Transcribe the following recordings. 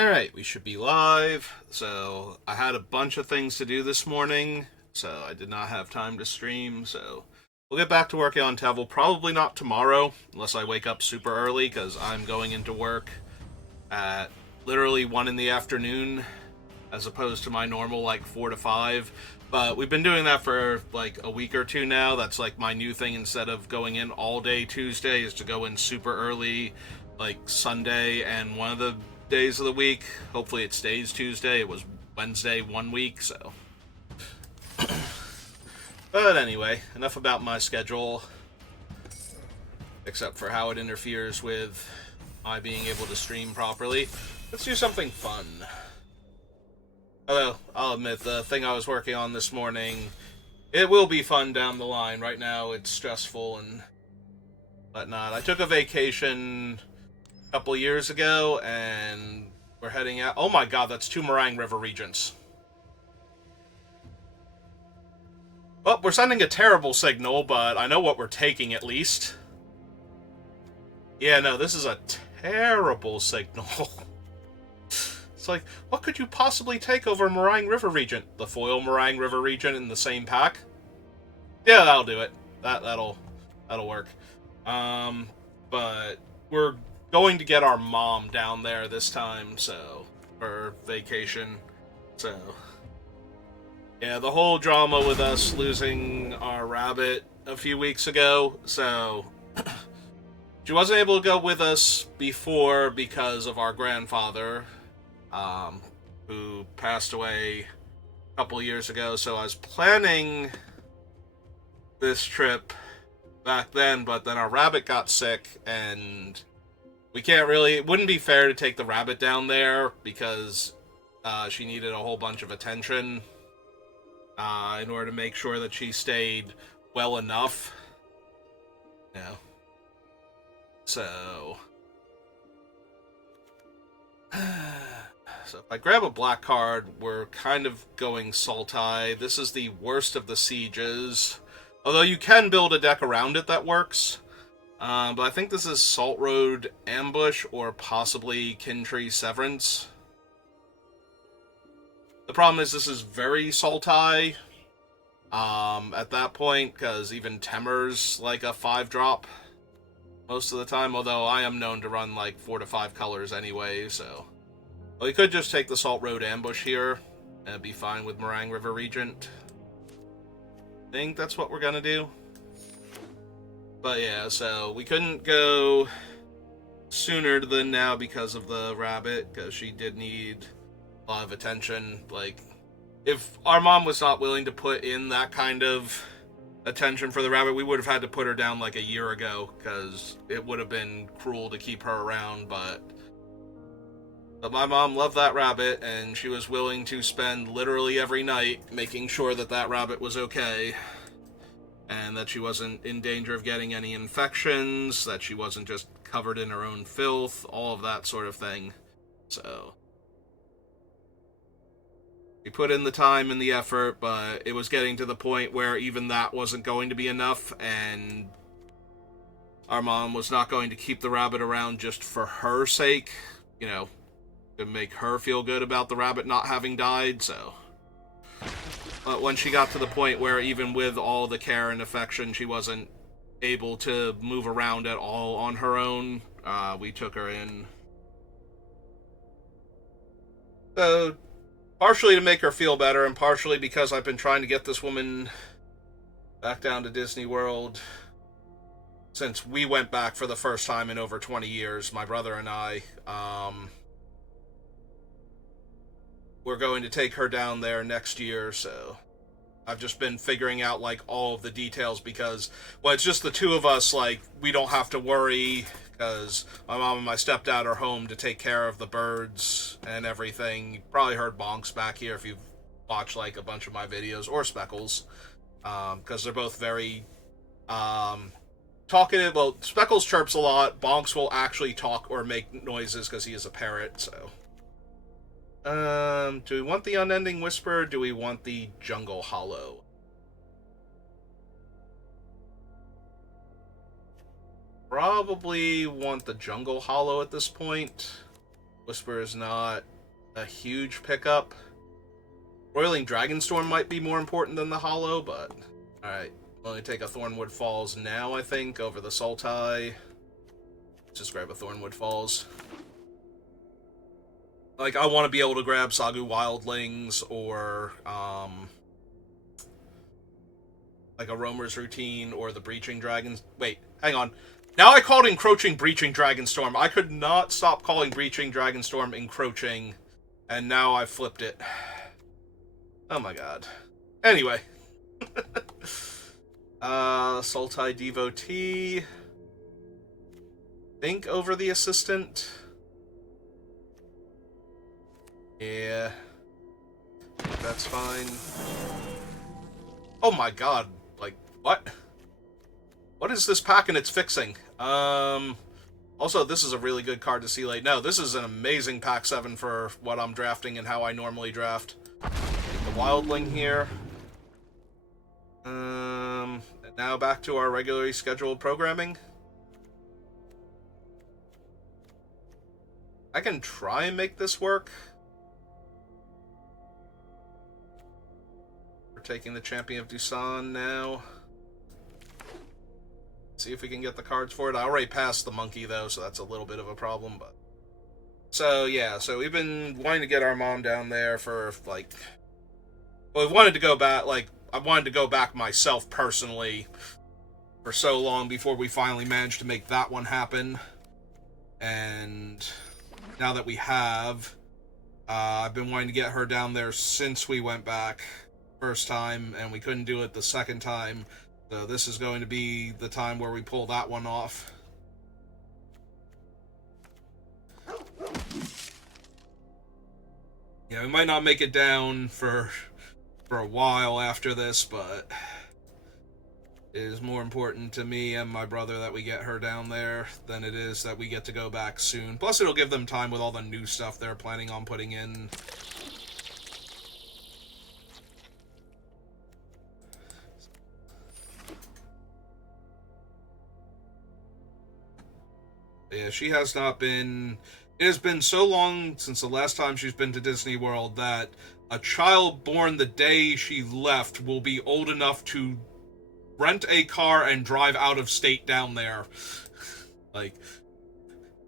Alright, we should be live. So, I had a bunch of things to do this morning, so I did not have time to stream. So, we'll get back to working on Tevel. Probably not tomorrow, unless I wake up super early, because I'm going into work at literally 1 in the afternoon, as opposed to my normal, like, 4 to 5. But we've been doing that for, like, a week or two now. That's, like, my new thing. Instead of going in all day Tuesday, is to go in super early, like, Sunday and one of the days of the week. Hopefully it stays Tuesday. It was Wednesday 1 week, so. But anyway, enough about my schedule, except for how it interferes with my being able to stream properly. Let's do something fun. Although, I'll admit, the thing I was working on this morning, it will be fun down the line. Right now, it's stressful and whatnot. I took a vacation a couple years ago, and we're heading out. Oh my god, that's 2 Meringue River Regents. Well, we're sending a terrible signal, but I know what we're taking at least. Yeah, no, this is a terrible signal. It's like, what could you possibly take over Meringue River Regent? The foil Meringue River Regent in the same pack? Yeah, that'll do it. That'll work. But we're going to get our mom down there this time, so for vacation. So yeah, the whole drama with us losing our rabbit a few weeks ago. So she wasn't able to go with us before because of our grandfather, who passed away a couple years ago. So I was planning this trip back then, but then our rabbit got sick, and we can't really. It wouldn't be fair to take the rabbit down there because she needed a whole bunch of attention in order to make sure that she stayed well enough. You know. So. So if I grab a black card, we're kind of going Sultai. This is the worst of the sieges. Although you can build a deck around it that works. But I think this is Salt Road Ambush or possibly Kintree Severance. The problem is this is very Sultai at that point, because even Temer's like a 5-drop most of the time, although I am known to run like 4 to 5 colors anyway, so. Well, we could just take the Salt Road Ambush here and be fine with Meringue River Regent. I think that's what we're gonna do. But yeah, so we couldn't go sooner than now because of the rabbit, because she did need a lot of attention. Like, if our mom was not willing to put in that kind of attention for the rabbit, we would have had to put her down like a year ago, because it would have been cruel to keep her around. But my mom loved that rabbit, and she was willing to spend literally every night making sure that that rabbit was okay, and that she wasn't in danger of getting any infections, that she wasn't just covered in her own filth, all of that sort of thing. So we put in the time and the effort, but it was getting to the point where even that wasn't going to be enough, and our mom was not going to keep the rabbit around just for her sake, you know, to make her feel good about the rabbit not having died, so. But when she got to the point where even with all the care and affection, she wasn't able to move around at all on her own, we took her in. So, partially to make her feel better, and partially because I've been trying to get this woman back down to Disney World since we went back for the first time in over 20 years, my brother and I. We're going to take her down there next year, so I've just been figuring out, like, all of the details because, well, it's just the two of us, like, we don't have to worry because my mom and my stepdad are home to take care of the birds and everything. You probably heard Bonks back here if you've watched, like, a bunch of my videos, or Speckles, because they're both very talkative. Well, Speckles chirps a lot. Bonks will actually talk or make noises because he is a parrot, so. Do we want the Unending Whisper, or do we want the Jungle Hollow? Probably want the Jungle Hollow at this point. Whisper is not a huge pickup. Roiling Dragonstorm might be more important than the Hollow, but... Alright, we'll only take a Thornwood Falls now, I think, over the Sultai. Just grab a Thornwood Falls. Like, I want to be able to grab Sagu Wildlings, or, like a Roamer's Routine, or the Breaching Dragons... Wait, hang on. Now I called Encroaching Breaching Dragonstorm. I could not stop calling Breaching Dragonstorm Encroaching, and now I've flipped it. Oh my god. Anyway. Sultai Devotee. Think over the Assistant. Yeah. That's fine. Oh my god. Like, what? What is this pack and it's fixing? Also, this is a really good card to see late. No, this is an amazing pack 7 for what I'm drafting and how I normally draft. The Wildling here. And now back to our regularly scheduled programming. I can try and make this work. We're taking the Champion of Dusan now. See if we can get the cards for it. I already passed the monkey, though, so that's a little bit of a problem, but... So, yeah, so we've been wanting to get our mom down there for, like... Well, we wanted to go back, like, I wanted to go back myself personally for so long before we finally managed to make that one happen. And now that we have, I've been wanting to get her down there since we went back first time, and we couldn't do it the second time. So this is going to be the time where we pull that one off. Yeah, we might not make it down for a while after this, but it is more important to me and my brother that we get her down there than it is that we get to go back soon. Plus, it'll give them time with all the new stuff they're planning on putting in. Yeah, she has not been... It has been so long since the last time she's been to Disney World that a child born the day she left will be old enough to rent a car and drive out of state down there. Like,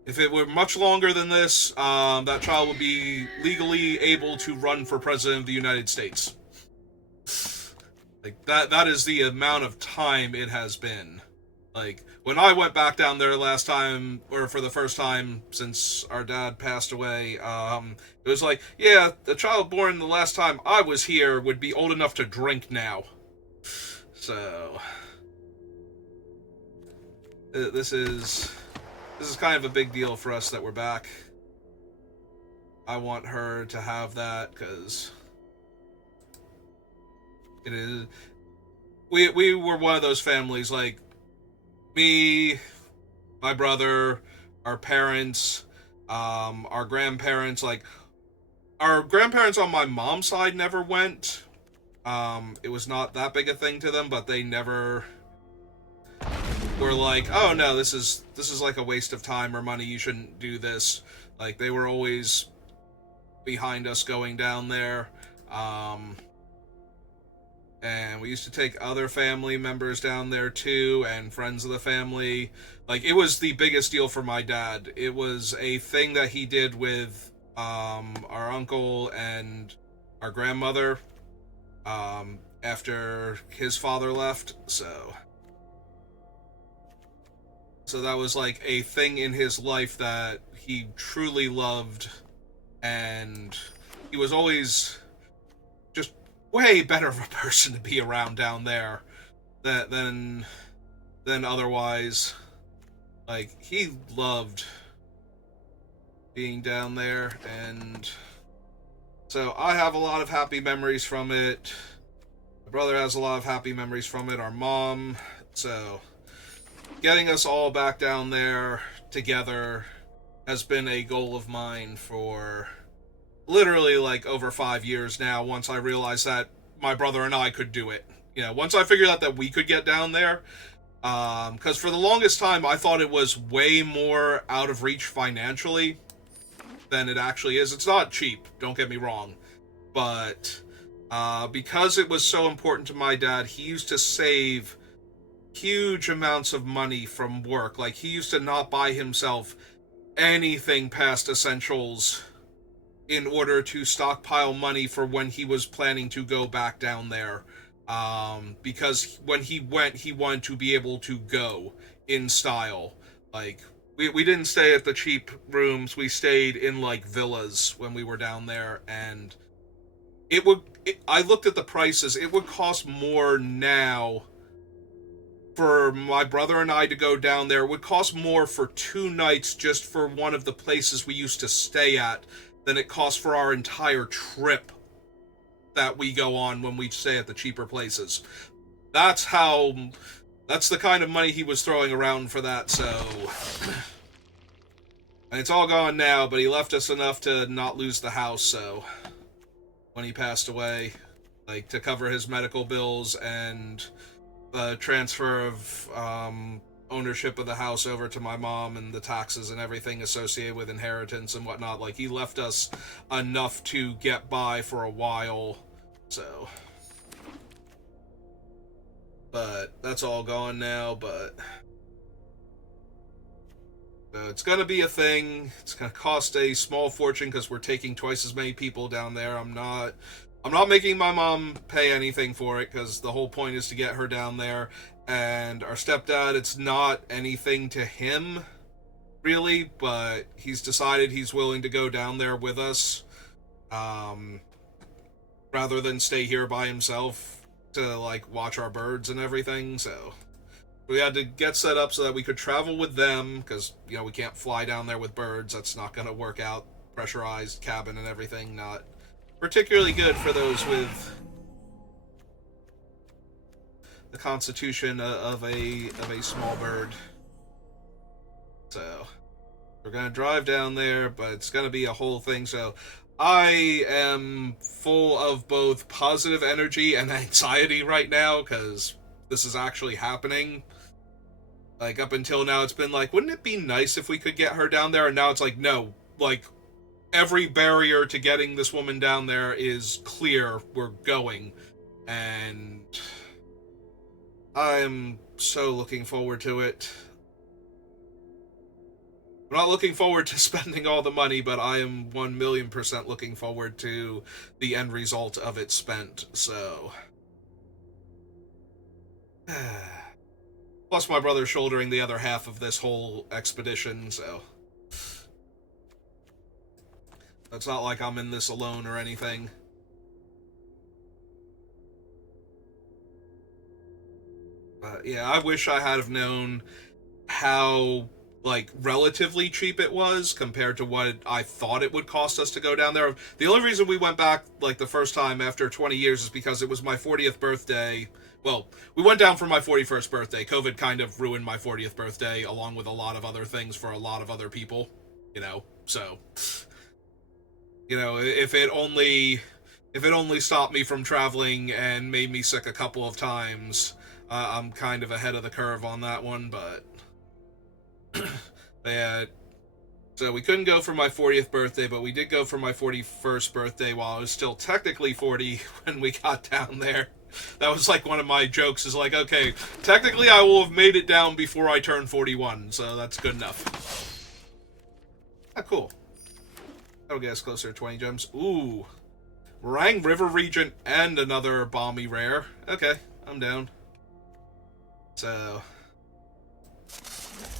if it were much longer than this, that child would be legally able to run for president of the United States. Like, that is the amount of time it has been. Like, when I went back down there last time, or for the first time since our dad passed away, it was like, yeah, the child born the last time I was here would be old enough to drink now. So, this is kind of a big deal for us that we're back. I want her to have that, because it is... We were one of those families, like, me, my brother, our parents, our grandparents, like, our grandparents on my mom's side never went. It was not that big a thing to them, but they never were like, oh no, this is like a waste of time or money, you shouldn't do this. Like, they were always behind us going down there. And we used to take other family members down there too, and friends of the family. Like, it was the biggest deal for my dad. It was a thing that he did with our uncle and our grandmother after his father left. So that was like a thing in his life that he truly loved, and he was always just way better of a person to be around down there than otherwise. Like, he loved being down there, and so I have a lot of happy memories from it. My brother has a lot of happy memories from it, our mom. So getting us all back down there together has been a goal of mine for literally like over 5 years now, once I realized that my brother and I could do it. You know, once I figured out that we could get down there, because for the longest time I thought it was way more out of reach financially than it actually is. It's not cheap, don't get me wrong, but because it was so important to my dad, he used to save huge amounts of money from work. Like, he used to not buy himself anything past essentials in order to stockpile money for when he was planning to go back down there. Because when he went, he wanted to be able to go in style. Like, we didn't stay at the cheap rooms, we stayed in, like, villas when we were down there, and I looked at the prices, it would cost more now for my brother and I to go down there. It would cost more for 2 nights just for one of the places we used to stay at than it costs for our entire trip that we go on when we stay at the cheaper places. That's the kind of money he was throwing around for that, so... And it's all gone now, but he left us enough to not lose the house, so... When he passed away, like, to cover his medical bills and the transfer of ownership of the house over to my mom and the taxes and everything associated with inheritance and whatnot. Like, he left us enough to get by for a while, so... But that's all gone now, but... So it's gonna be a thing. It's gonna cost a small fortune because we're taking twice as many people down there. I'm not making my mom pay anything for it because the whole point is to get her down there. And our stepdad, it's not anything to him, really, but he's decided he's willing to go down there with us, rather than stay here by himself to, like, watch our birds and everything, so... We had to get set up so that we could travel with them, because, you know, we can't fly down there with birds. That's not going to work out. Pressurized cabin and everything, not particularly good for those with the constitution of a small bird. So, we're going to drive down there, but it's going to be a whole thing, so... I am full of both positive energy and anxiety right now, because this is actually happening. Like, up until now, it's been like, wouldn't it be nice if we could get her down there? And now it's like, no. Like, every barrier to getting this woman down there is clear. We're going. And I'm so looking forward to it. I'm not looking forward to spending all the money, but I am 1,000,000% looking forward to the end result of it spent, so... Plus my brother's shouldering the other half of this whole expedition, so... It's not like I'm in this alone or anything. But yeah, I wish I had have known how, like, relatively cheap it was compared to what I thought it would cost us to go down there. The only reason we went back, like, the first time after 20 years is because it was my 40th birthday. Well, we went down for my 41st birthday. COVID kind of ruined my 40th birthday, along with a lot of other things for a lot of other people, you know, so... You know, if it only stopped me from traveling and made me sick a couple of times, I'm kind of ahead of the curve on that one, but... Yeah, so we couldn't go for my 40th birthday, but we did go for my 41st birthday while I was still technically 40 when we got down there. That was like one of my jokes, is like, okay, technically I will have made it down before I turn 41, so that's good enough. Ah, cool. That'll get us closer to 20 gems. Ooh. Rang River Regent and another balmy rare. Okay, I'm down. So...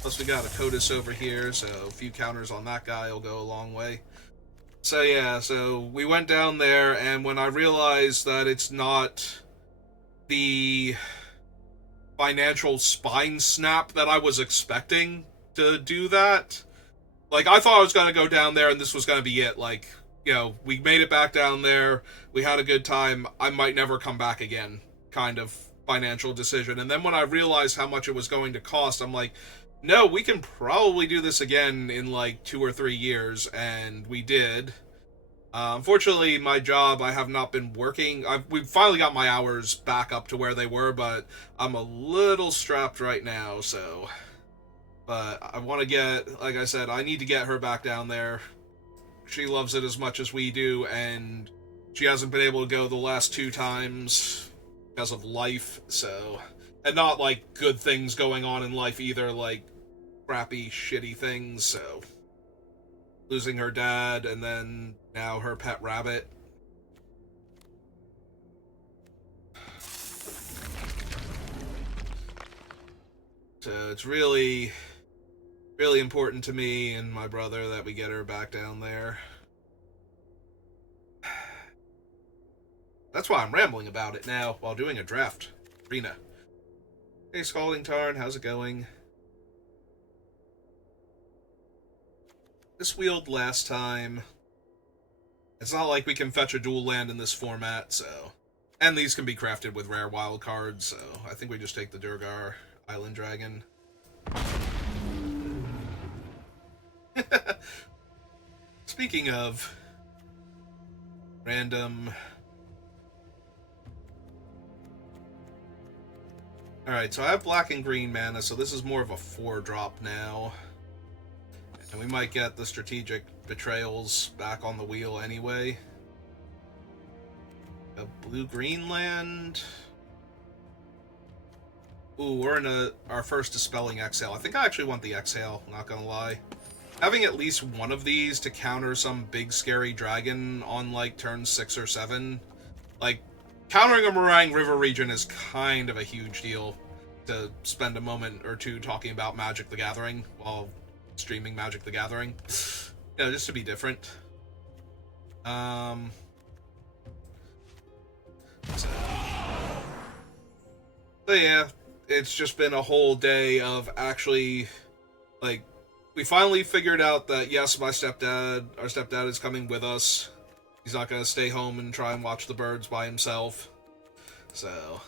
Plus we got a Codis over here, so a few counters on that guy will go a long way. So yeah, so we went down there, and when I realized that it's not the financial spine snap that I was expecting to do that, like, I thought I was going to go down there and this was going to be it. Like, you know, we made it back down there, we had a good time, I might never come back again, kind of financial decision. And then when I realized how much it was going to cost, I'm like, no, we can probably do this again in like 2 or 3 years, and we did. Unfortunately, my job, I have not been working. We've finally got my hours back up to where they were, but I'm a little strapped right now, so... But I want to get, like I said, I need to get her back down there she loves it as much as we do, and she hasn't been able to go the last 2 times because of life, so... And not, like, good things going on in life either, like, crappy, shitty things, so... Losing her dad, and then now her pet rabbit. So it's really, really important to me and my brother that we get her back down there. That's why I'm rambling about it now while doing a draft. Rena. Hey, Scalding Tarn, how's it going? This wheeled last time. It's not like we can fetch a dual land in this format, so... And these can be crafted with rare wild cards, so I think we just take the Durgar Island Dragon. Speaking of... random... Alright, so I have black and green mana, so this is more of a 4-drop now. And we might get the Strategic Betrayals back on the wheel anyway. A blue-green land. Ooh, we're in our first Dispelling Exhale. I think I actually want the Exhale, not gonna lie. Having at least one of these to counter some big scary dragon on, like, turn 6 or 7. Like, countering a Meringue River region is kind of a huge deal. To spend a moment or two talking about Magic the Gathering while streaming Magic the Gathering. You know, just to be different. So yeah, it's just been a whole day of actually, like, we finally figured out that, yes, our stepdad is coming with us. He's not gonna stay home and try and watch the birds by himself. So,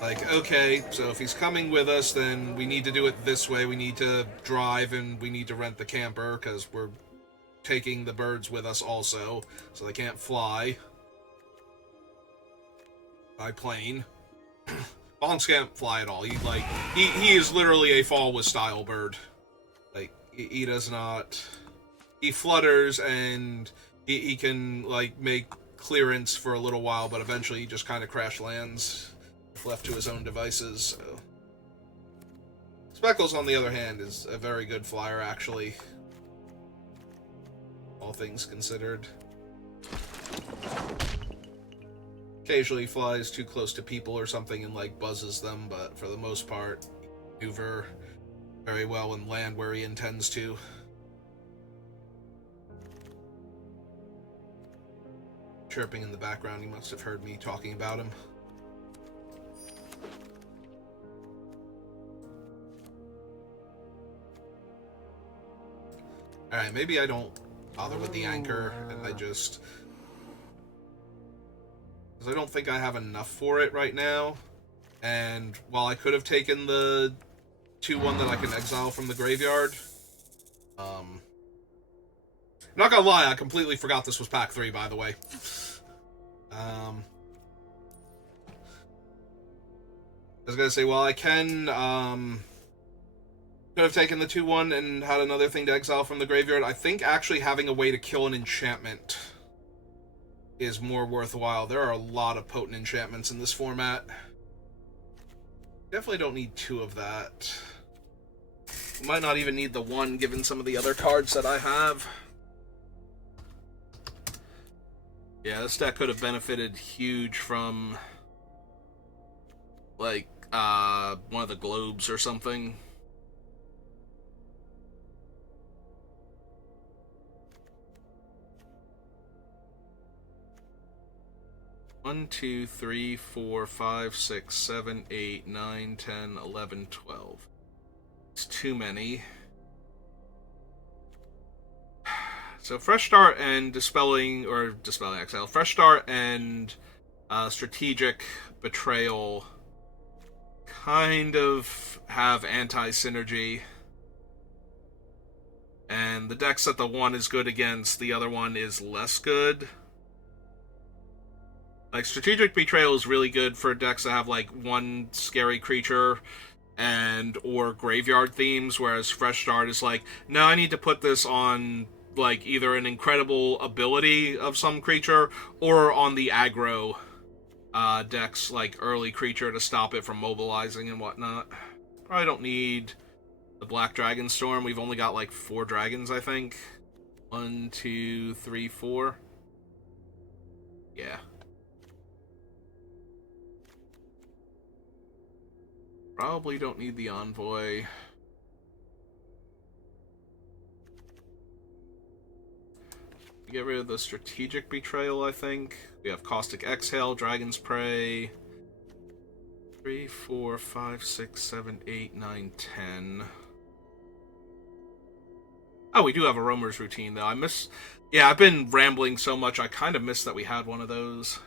like, okay, so if he's coming with us, then we need to do it this way. We need to drive and we need to rent the camper, because we're taking the birds with us also, so they can't fly by plane. Bonds can't fly at all. He is literally a fall with style bird. Like, he does not... He flutters and he can, like, make clearance for a little while, but eventually he just kind of crash lands if left to his own devices, so... Speckles, on the other hand, is a very good flyer, actually. All things considered. Occasionally flies too close to people or something and, like, buzzes them, but for the most part, he maneuver very well and land where he intends to. Chirping in the background, you must have heard me talking about him. Alright, maybe I don't bother with the anchor, and I just... because I don't think I have enough for it right now. And while I could have taken the 2-1 that I can exile from the graveyard, I'm not gonna lie, I completely forgot this was pack 3, by the way. I was gonna say, well, I can, could have taken the 2-1 and had another thing to exile from the graveyard. I think actually having a way to kill an enchantment is more worthwhile. There are a lot of potent enchantments in this format. Definitely don't need 2 of that. Might not even need the 1, given some of the other cards that I have. Yeah, this deck could have benefited huge from, like, one of the globes or something. One, 2, 3, 4, 5, 6, 7, 8, 9, 10, 11, 12. It's too many. So Fresh Start and Dispelling Exile. Fresh Start and Strategic Betrayal kind of have anti-synergy. And the decks that the one is good against, the other one is less good. Like, Strategic Betrayal is really good for decks that have, like, one scary creature or graveyard themes, whereas Fresh Start is like, no, I need to put this on, like either an incredible ability of some creature or on the aggro decks, like early creature to stop it from mobilizing and whatnot. Probably don't need the Black Dragonstorm. We've only got like 4 dragons, I think. 1, 2, 3, 4. Yeah. Probably don't need the Envoy. Get rid of the Strategic Betrayal, I think. We have Caustic Exhale, Dragon's Prey. 3, 4, 5, 6, 7, 8, 9, 10. Oh, we do have a Roamer's Routine, though. Yeah, I've been rambling so much, I kind of missed that we had one of those.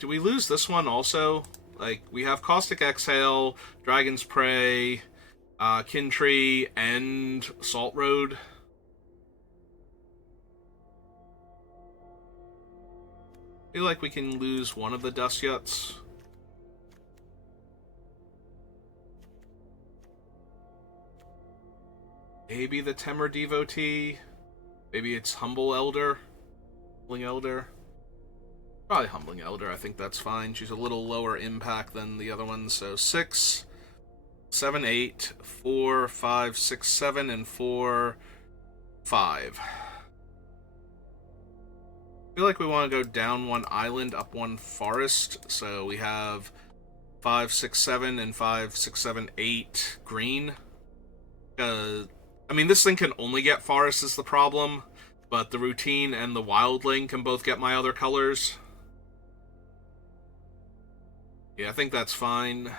Do we lose this one also? Like, we have Caustic Exhale, Dragon's Prey, Kintree, and Salt Road. I feel like we can lose one of the Dust Yuts. Maybe the Temur Devotee. Maybe it's Humbling Elder. Probably Humbling Elder, I think that's fine. She's a little lower impact than the other ones. So 6, 7, 8, 4, 5, 6, 7, and 4, 5. I feel like we want to go down 1 island, up 1 forest. So we have 5, 6, 7, and 5, 6, 7, 8 green. I mean, this thing can only get forest is the problem, but the routine and the wildling can both get my other colors. Yeah, I think that's fine.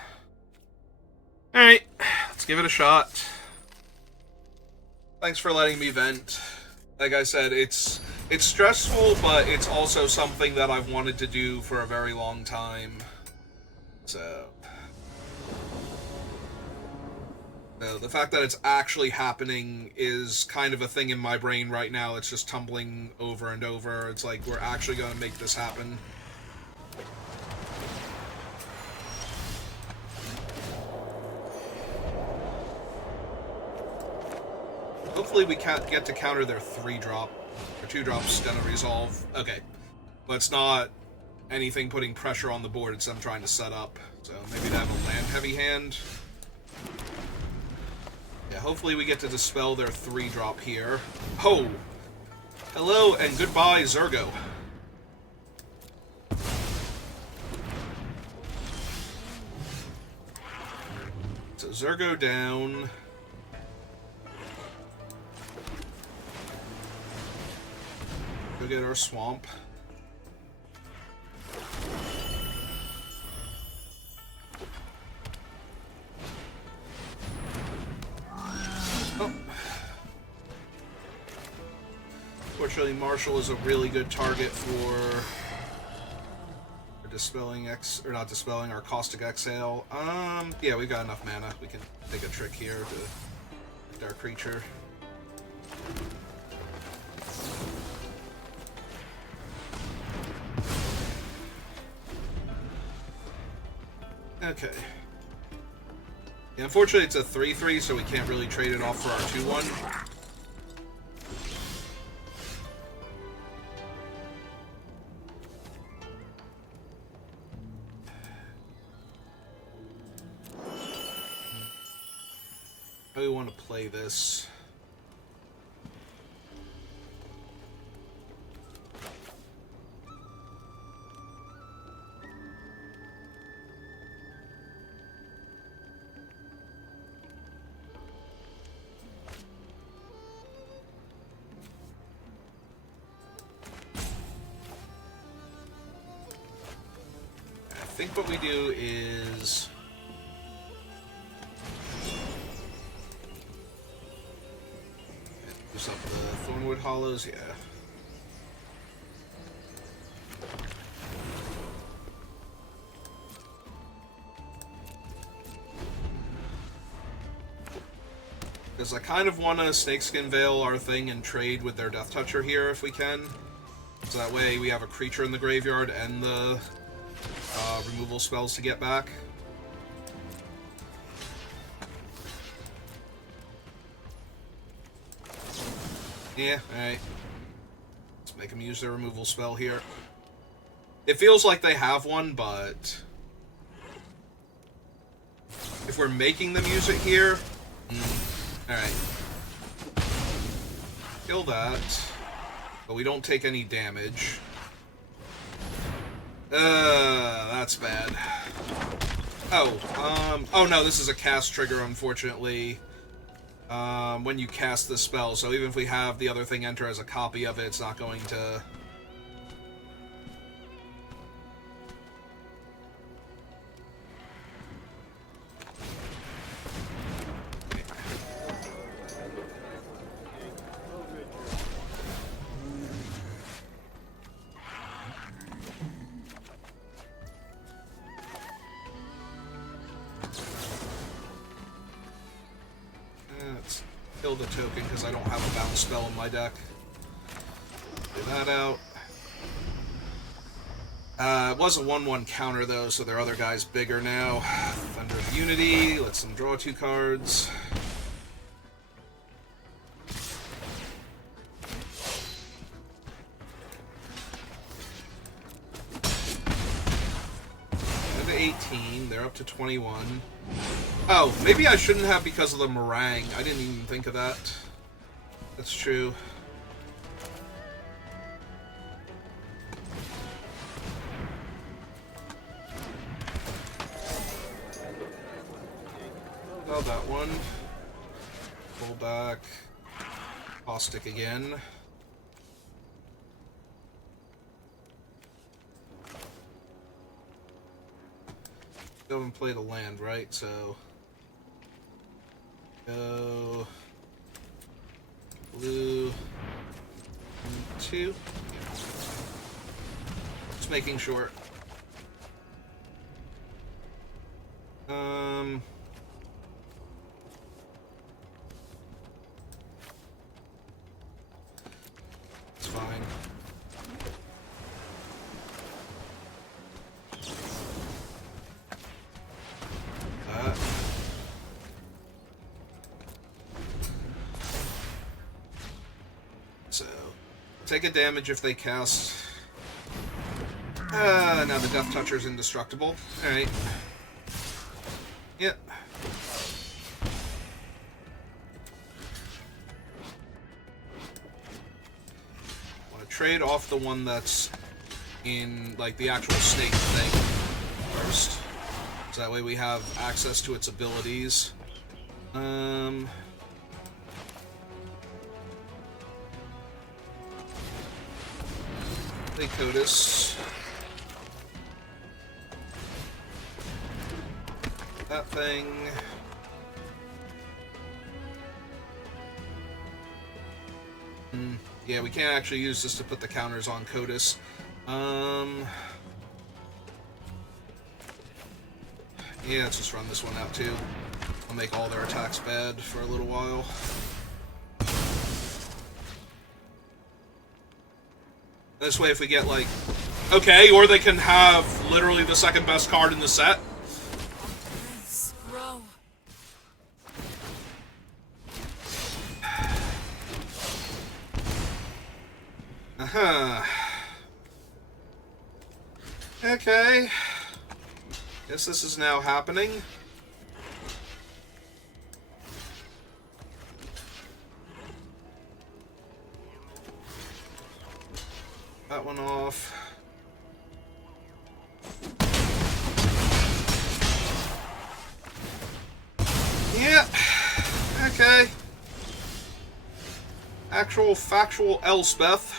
Alright, let's give it a shot. Thanks for letting me vent. Like I said, it's stressful, but it's also something that I've wanted to do for a very long time. So the fact that it's actually happening is kind of a thing in my brain right now. It's just tumbling over and over. It's like, we're actually going to make this happen. Hopefully we can't get to counter their 3-drop. Their 2-drop's gonna resolve. Okay. But it's not anything putting pressure on the board, it's them trying to set up. So maybe they have a land-heavy hand. Yeah, hopefully we get to dispel their 3-drop here. Oh! Hello and goodbye, Zergo. So Zergo down. Go get our swamp. Oh. Fortunately, Marshall is a really good target for dispelling our Caustic Exhale. Yeah, we've got enough mana. We can take a trick here to hit our creature. Okay. Yeah, unfortunately, it's a 3/3, so we can't really trade it off for our 2/1. How do we want to play this? I think what we do is use up the Thornwood Hollows, yeah. Because I kind of want to Snakeskin Veil our thing and trade with their Death Toucher here if we can. So that way we have a creature in the graveyard and the removal spells to get back. Yeah, alright. Let's make them use their removal spell here. It feels like they have one, but... if we're making them use it here... Alright. Kill that. But we don't take any damage. That's bad. Oh no, this is a cast trigger, unfortunately. When you cast the spell, so even if we have the other thing enter as a copy of it, it's not going to... Let's kill the token because I don't have a bounce spell in my deck. Get that out. It was a 1/1 counter though, so their other guy's bigger now. Thunder of Unity, lets them draw 2 cards. Down to 18, they're up to 21. Oh, maybe I shouldn't have because of the meringue. I didn't even think of that. That's true. Oh, that one. Pull back. Caustic again. Go and play the land, right? So... go... blue... 2. Just making sure. It's fine. So, take a damage if they cast. Now the Death Toucher's indestructible. Alright. Yep. Want to trade off the one that's in, like, the actual snake thing first. So that way we have access to its abilities. Play Codis. That thing. Yeah, we can't actually use this to put the counters on Codis. Yeah, let's just run this one out too. I'll make all their attacks bad for a little while. This way if we get like... okay, or they can have literally the second best card in the set. Okay. Guess this is now happening. That one off. Yeah. Okay. Actual factual Elspeth.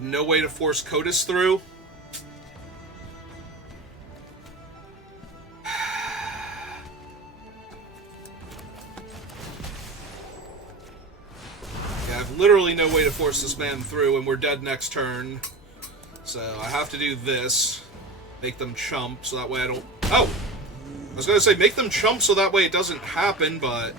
No way to force Codis through. Yeah, I've literally no way to force this man through, and we're dead next turn. So I have to do this. Make them chump, so that way I don't... oh! I was gonna say, make them chump so that way it doesn't happen, but...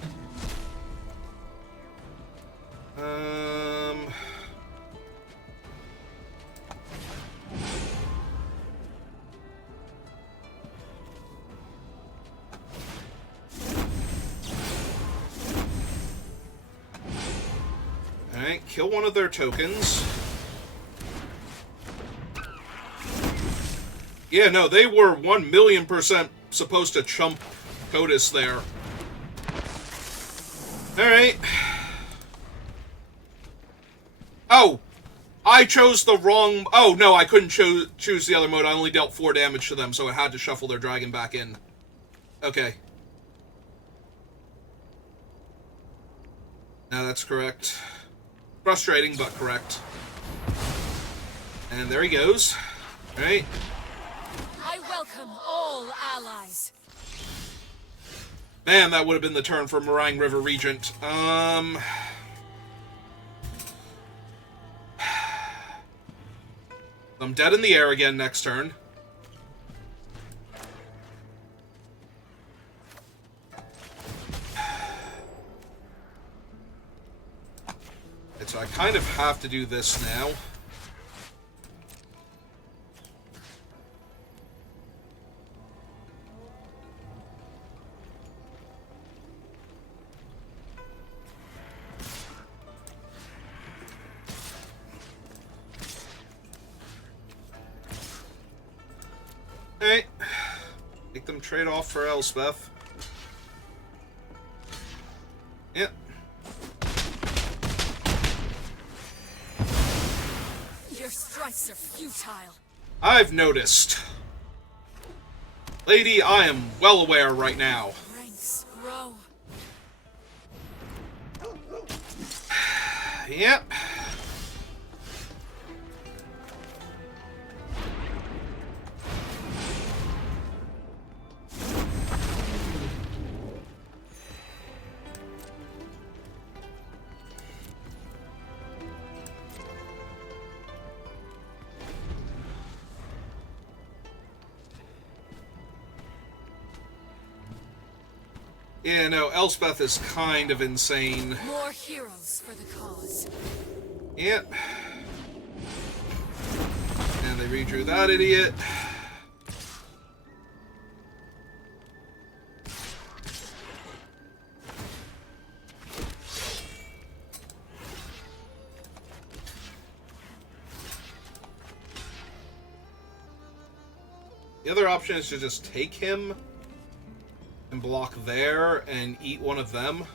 Alright, kill one of their tokens. Yeah, no, they were 1,000,000% supposed to chump Kotis there. Alright. Oh! I chose the wrong... Oh, no, I couldn't choose the other mode. I only dealt 4 damage to them, so it had to shuffle their dragon back in. Okay. No, that's correct. Frustrating, but correct. And there he goes. Alright. I welcome all allies. Man, that would have been the turn for Meringue River Regent. I'm dead in the air again next turn. And so I kind of have to do this now. Alright. Make them trade off for Elspeth. Yep. Your strikes are futile. I've noticed. Lady, I am well aware right now. Ranks grow. Yep. Yeah, no, Elspeth is kind of insane. More heroes for the cause. Yep. And they redrew that idiot. The other option is to just take him and block there and eat one of them.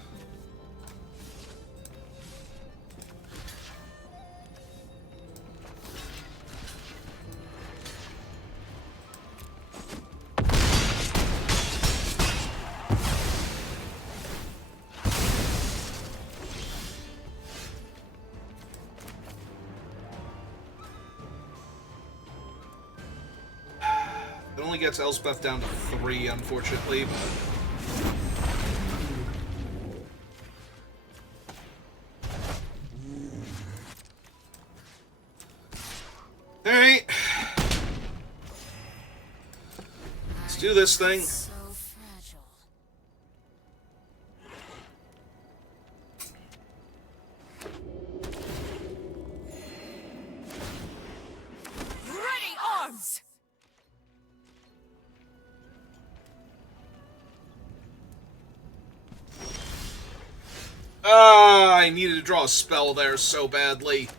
It only gets Elspeth down to 3, unfortunately, but... Alright. Let's do this thing. So fragile. Ready arms! Ah, I needed to draw a spell there so badly.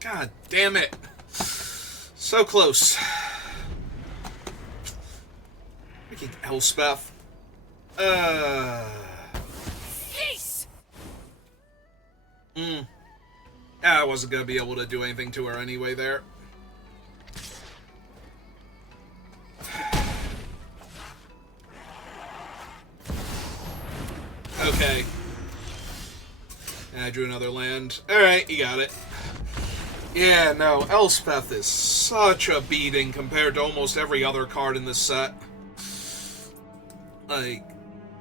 God damn it. So close. Freaking Elspeth. Peace! I wasn't gonna be able to do anything to her anyway there. Okay. And I drew another land. Alright, you got it. Yeah, no, Elspeth is such a beating compared to almost every other card in this set. Like,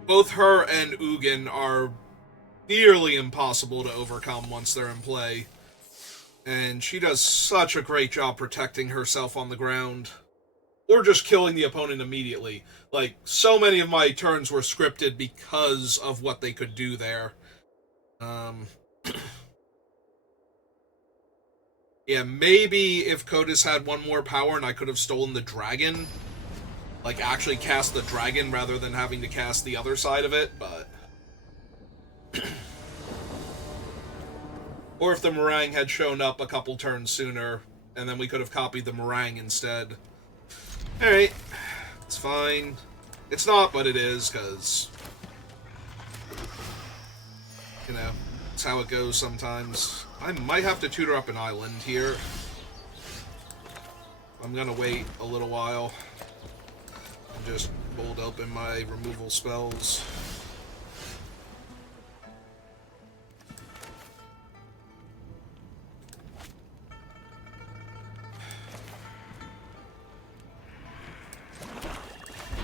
both her and Ugin are nearly impossible to overcome once they're in play. And she does such a great job protecting herself on the ground. Or just killing the opponent immediately. Like, so many of my turns were scripted because of what they could do there. Yeah, maybe if Kotis had one more power and I could have stolen the dragon, like, actually cast the dragon rather than having to cast the other side of it, but... Or if the meringue had shown up a couple turns sooner, and then we could have copied the meringue instead. Alright, it's fine. It's not, but it is, because... You know, it's how it goes sometimes. I might have to tutor up an island here. I'm gonna wait a little while. And just hold open my removal spells.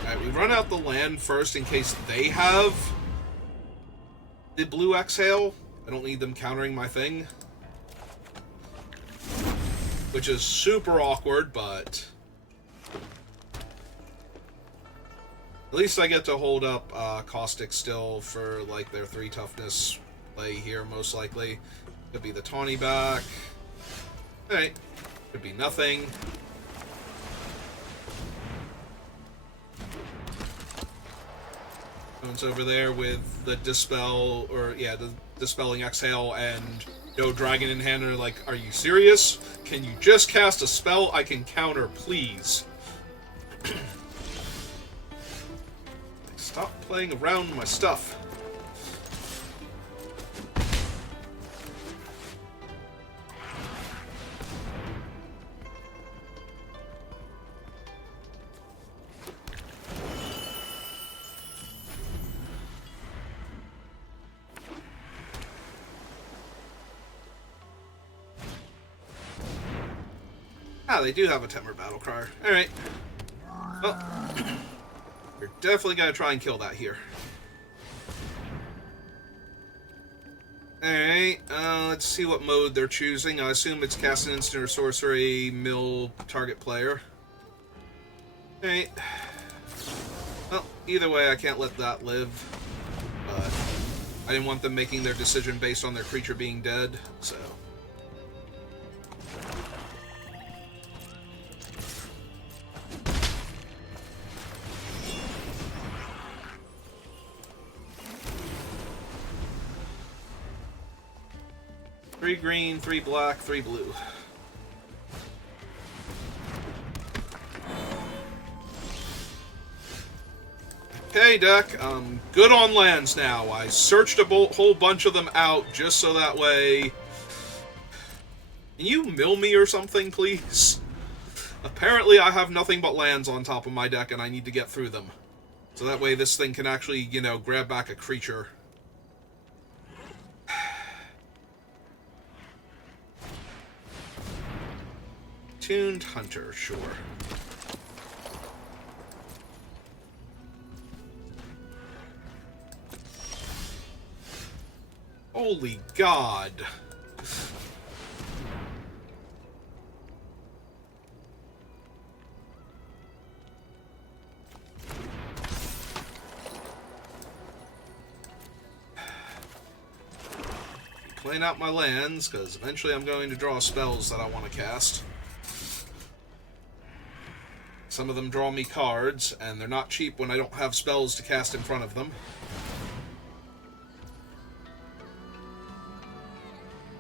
Alright, we run out the land first in case they have the blue exhale. I don't need them countering my thing. Which is super awkward, but... At least I get to hold up Caustic still for, like, their 3 toughness play here, most likely. Could be the Tawny back. Alright. Could be nothing. One's over there with the Dispel, or, yeah, the Dispelling Exhale and no Dragon in hand, and they're like, are you serious? Can you just cast a spell I can counter, please? Stop playing around with my stuff. Ah, they do have a Temur Battlecry. Alright. Well, we're definitely gonna try and kill that here. Alright, let's see what mode they're choosing. I assume it's cast an instant or sorcery, mill target player. Alright. Well, either way, I can't let that live. But I didn't want them making their decision based on their creature being dead, so... Three green, 3 black, 3 blue. Okay, deck. Good on lands now. I searched a whole bunch of them out just so that way... Can you mill me or something, please? Apparently I have nothing but lands on top of my deck and I need to get through them. So that way this thing can actually, you know, grab back a creature. Tuned Hunter, sure. Holy God. Playing out my lands, because eventually I'm going to draw spells that I want to cast. Some of them draw me cards, and they're not cheap when I don't have spells to cast in front of them.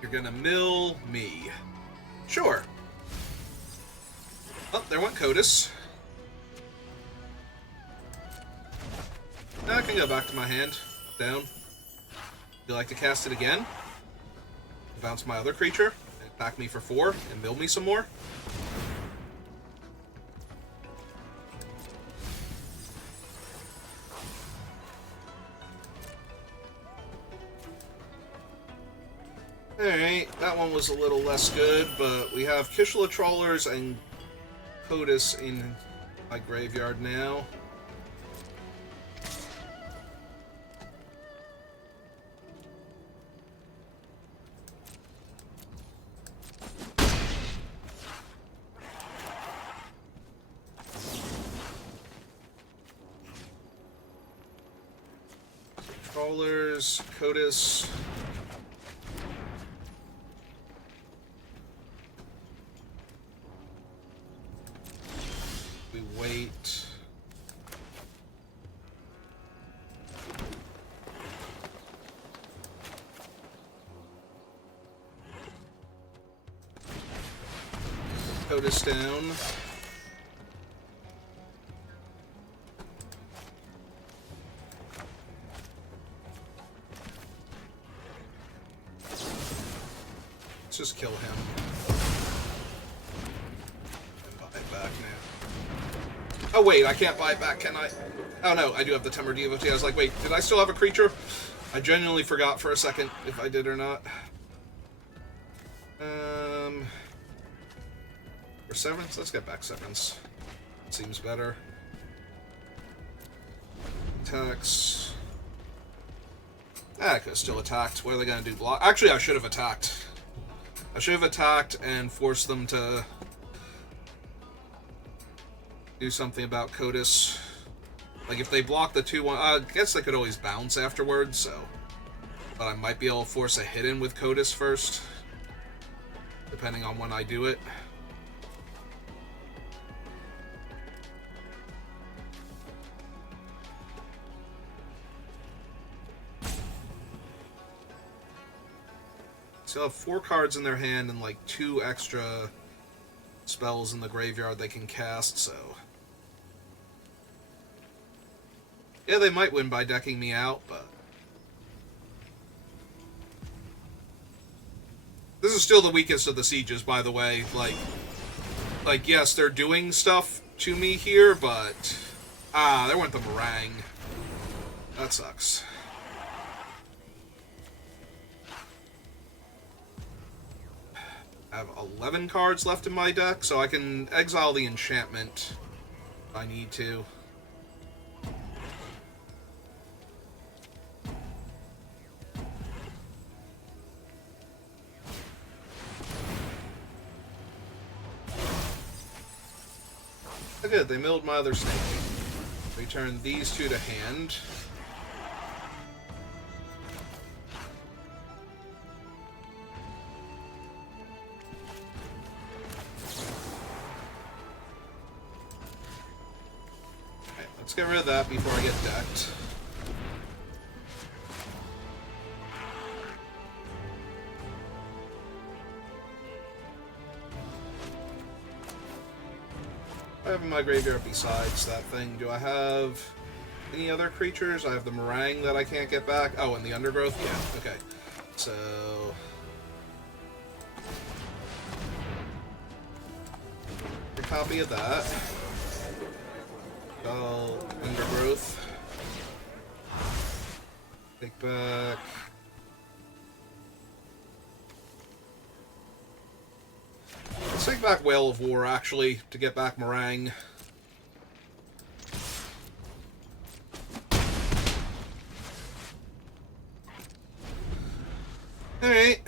You're gonna mill me. Sure. Oh, there went Codis. Now I can go back to my hand. Down. Would you like to cast it again? Bounce my other creature, and attack me for 4, and mill me some more? Alright, that one was a little less good, but we have Kishla Trawlers and Codis in my graveyard now. Trawlers, Codis. We wait. Codis down. Let's just kill him. And buy it back now. Oh wait, I can't buy it back, can I? Oh no, I do have the Temur Devotee. I was like, wait, did I still have a creature? I genuinely forgot for a second if I did or not. For Severance? Let's get back Severance. Seems better. Attacks. I could have still attacked. What are they going to do? Block? Actually, I should have attacked. I should have attacked and forced them to do something about Codis. Like, if they block the 2-1... I guess I could always bounce afterwards, so... But I might be able to force a hit in with Codis first. Depending on when I do it. So they'll have 4 cards in their hand and like 2 extra spells in the graveyard they can cast, so... Yeah, they might win by decking me out, but... This is still the weakest of the sieges, by the way. Like, yes, they're doing stuff to me here, but... Ah, there went the meringue. That sucks. I have 11 cards left in my deck, so I can exile the enchantment if I need to. Oh, good, they milled my other snake. Return these 2 to hand. Let's get rid of that before I get decked. I have in my graveyard besides that thing. Do I have any other creatures? I have the meringue that I can't get back. Oh, and the undergrowth? Yeah, okay. So... a copy of that. Undergrowth. Take back. Let's take back Whale of War, actually, to get back Meringue. Alright.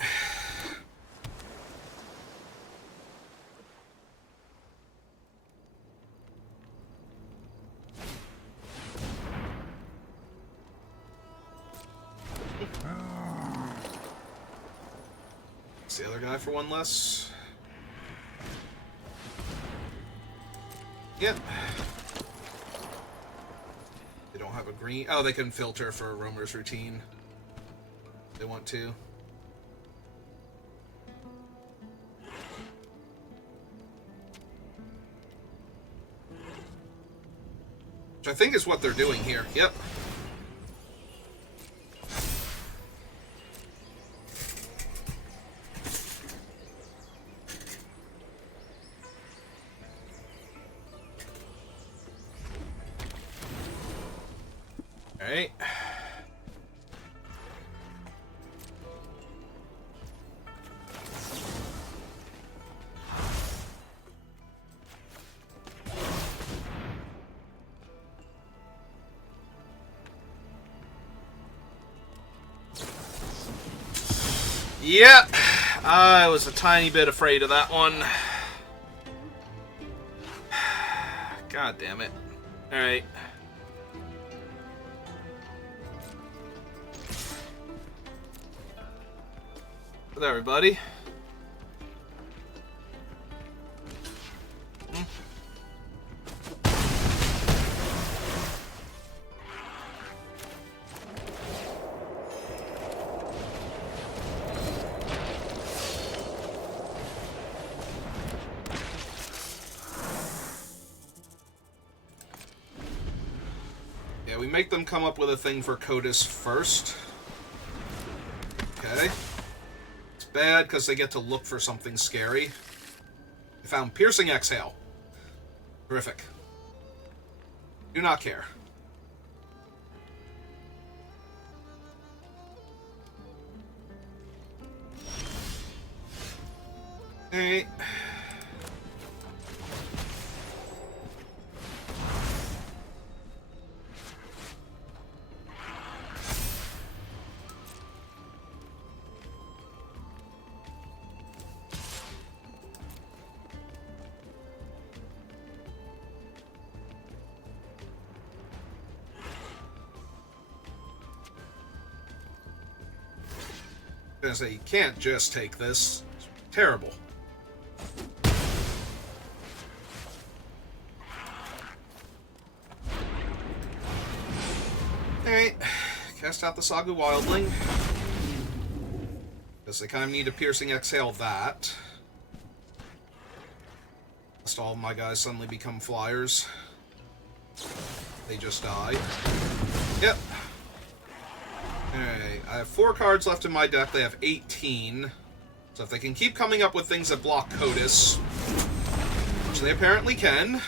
It's the other guy for 1 less. Yep. They don't have a green... Oh, they can filter for a Roamer's Routine. If they want to. Which I think is what they're doing here. Yep. Alright. Yeah, I was a tiny bit afraid of that one. God damn it. Alright. With everybody. Yeah, we make them come up with a thing for Codis first. Okay. It's bad because they get to look for something scary. I found Piercing Exhale. Terrific. Do not care. Hey. I was gonna say, you can't just take this. It's terrible. Alright. Cast out the Sagu Wildling. Because they kind of need a Piercing Exhale that. Lest all of my guys suddenly become flyers. They just die. Yep. Alright, I have 4 cards left in my deck. They have 18. So if they can keep coming up with things that block Codis, which they apparently can.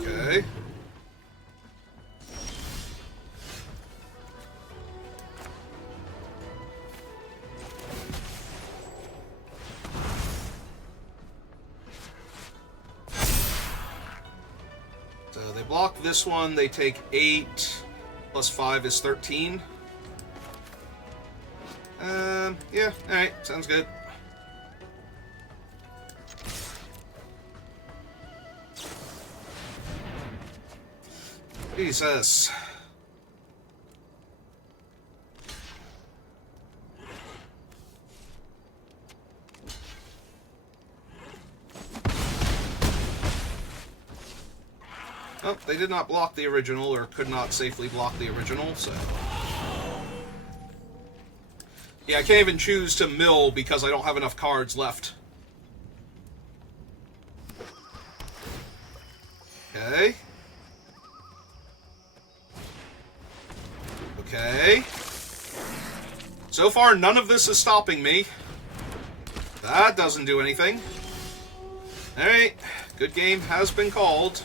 Okay. So they block this one, they take 8, plus 5 is 13. Yeah, alright, sounds good. Jesus. Oh, they did not block the original, or could not safely block the original, so... Yeah, I can't even choose to mill because I don't have enough cards left. Okay. Okay. So far, none of this is stopping me. That doesn't do anything. Alright, good game has been called.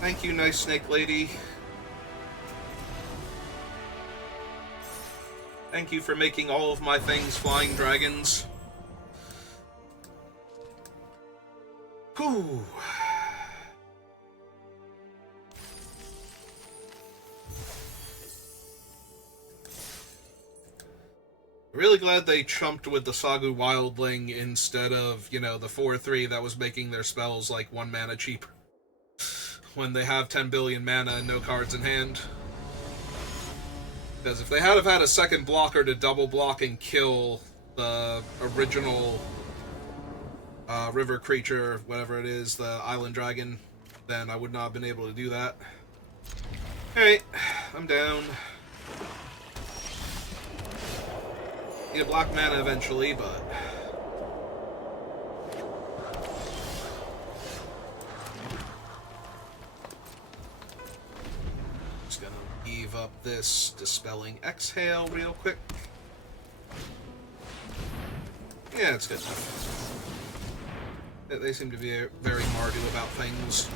Thank you, nice snake lady. Thank you for making all of my things flying dragons. Whew. Really glad they chumped with the Sagu Wildling instead of, you know, the 4/3 that was making their spells like 1 mana cheaper. When they have 10 billion mana and no cards in hand. Because if they had have had a second blocker to double block and kill the original river creature, whatever it is, the island dragon, then I would not have been able to do that. Alright, I'm down. Need a black mana eventually, but... Just gonna leave up this Dispelling Exhale real quick. Yeah, it's good enough. They seem to be very Mardu about things.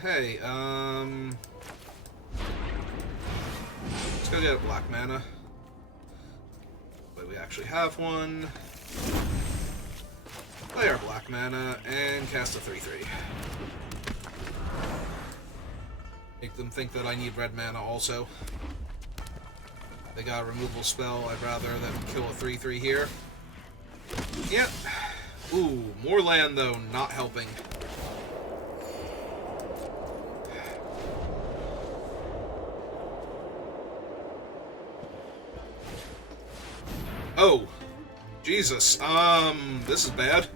Hey, let's go get a black mana. But we actually have one. Play our black mana and cast a 3/3. Make them think that I need red mana also. They got a removal spell, I'd rather them kill a 3/3 here. Yep. Ooh, more land though, not helping. Oh, Jesus. This is bad.